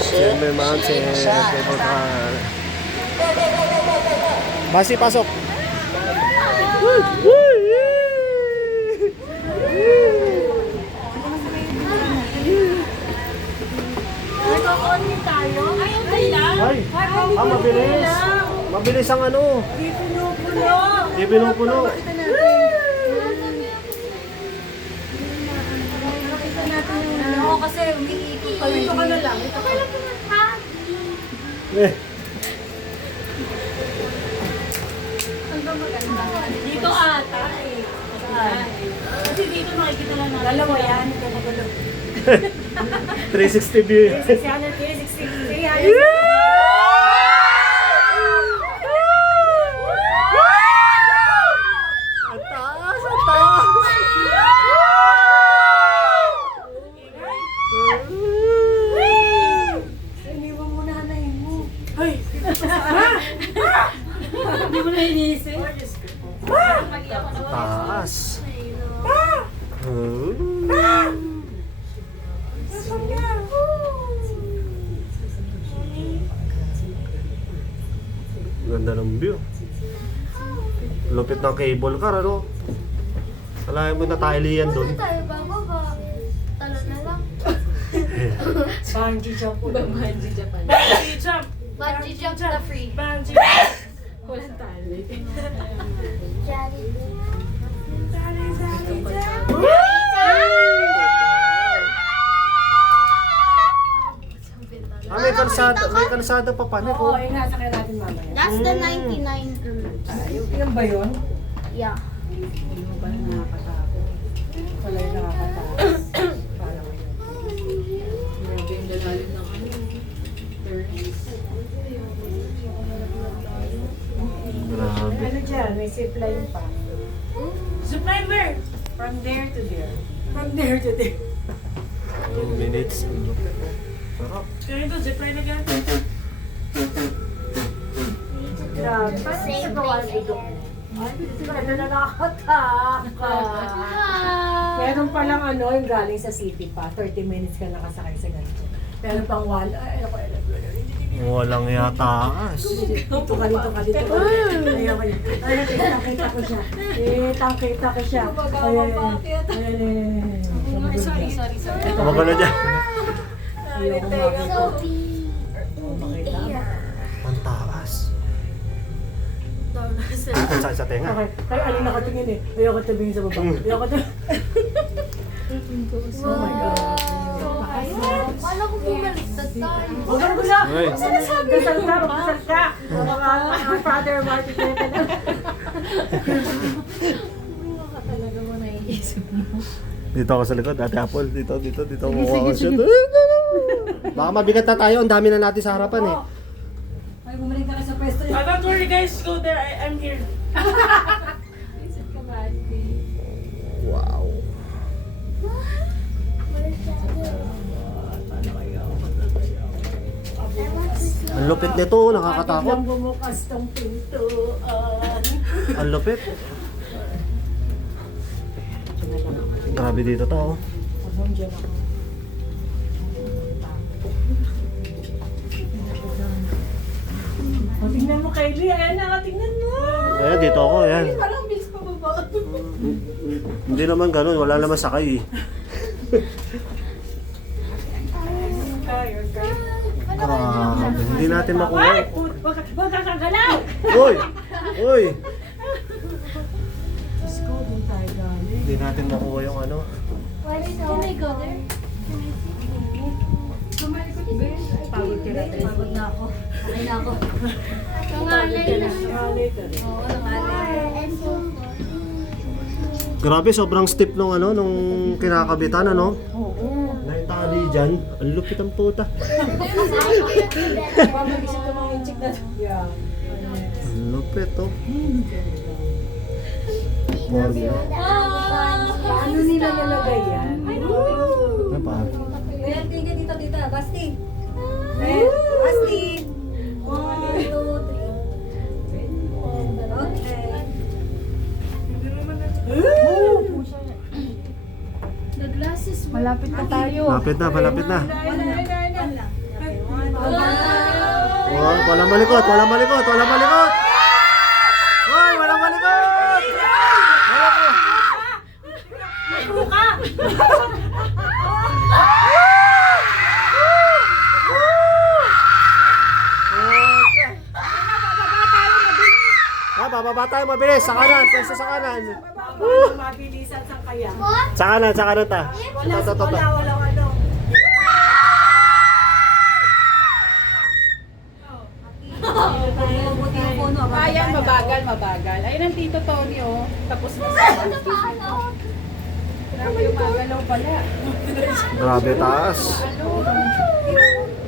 Silver Mountain, Cable Car. Basi, pasok. Ay, mabilis. Mabilis ang ano. Di pinupuno. Oo, kasi umiikot kami. Ito ka na lang. Ito ka lang naman, ha? Dito ata eh. Kasi dito makikita lang natin. Dalawa yan. Ito magulo. 360 view. 360. Ang taas, ang taas. Iniwan mo na hanayin mo. Hoy! Hindi mo na iniisip. Taas. Ganda ng view. Lupit ng cable car, ano? Alahin mo na Thailand doon. Tayo bababa. Talo na lang. Bungee jump po. Bungee Japan. Bungee jump. Bungee jump na free. Bungee. Walang tali. Johnny. May kalsada pa panik, Oo, oh. yung nasa kaya natin mamaya. That's the 99 girls. Yung ba yun? Yeah. Yung ba nakakatakot? Wala yung nakakatakot. Parang Grabe yung lalalim ng ano. Grabe. ano dyan, may zipline pa. Zipline where? From there to there. From there to there. 2 minutes. Sarap. Kaya ito, zipline again. Grabe, parang sa gawa dito. Ay, ano na nakakatakot. Meron palang ano, yung galing sa city pa. 30 minutes ka nakasakay sa ganito. Meron pang wala. Ay, ako, Walang yataas. dito ka, dito ka, dito ka. Ayaw ko yun. Ay, kita ko siya. Kita ko siya. Ay, Sorry. Kumaka na dyan. ayaw ko makita. Sophie. Makita. Ang taas. Sa tenga. Okay, kaya ano nakatingin eh. Ayaw ko tabingin sa baba. Ayaw ko tabingin. Oh my God. Kala ko bumaliktad tayo. Huwag kang gula! Ay. Dasal ka! Magdasal ka! Mga Father Martin Peter. Talaga mo naiisip mo. Dito ako sa likod, Ate Apple. Dito ako kukuha ko siya. Baka mabigat na tayo, ang dami na natin sa harapan eh. Ay, bumalik ka na sa pwesto niya. Don't worry guys, go there. I'm here. Isip ka ba, Ate? Wow. Ang lupit nito, nakakatakot. Biglang bumukas tong pintuan. Ang lupit. Grabe dito to. Oh. Abang dyan ako. O, tingnan mo, Kylie. Ayan na, tingnan mo. Ayan, dito ako, ayan. Parang bilis pa baba. Hindi naman ganun, wala naman sakay eh. Grabe, hindi natin makuha. Ay! Huwag ka kagalaw! Uy! Uy! Let's go din tayo, galing. Hindi natin makuha yung ano. Can I go there? Pagod ka na, Tess. Pagod na ako. Ay na ako. Nangalay na. Later. Oo, nangalay. And so, Grabe, sobrang steep nung ano, nung kinakabitan, ano? Oo. Naitali dyan. Ang lupit ang puta. Pag-isip ka mga inchik na. Yeah. Ang lupit, oh. Paano nila nalagay yan? Ano pa? Ayan, tingin dito, tita. Basti. Basti. 1, 2, 3. Okay. the glasses. Malapit na tayo. tayo. Lapit na, malapit na. One. Oh, walang malikot, walang malikot, walang malikot! Hoy, walang malikot! Bababa tayo mabilis, sa kanan, pwesto sa kanan. Mabilisan sa kaya. Sa kanan ta. Wala, Ito. wala, ano. Ayan, mabagal. Ayun ang Tito Tony, oh. Tapos na sa Grabe yung magalaw pala. Grabe taas. Ano?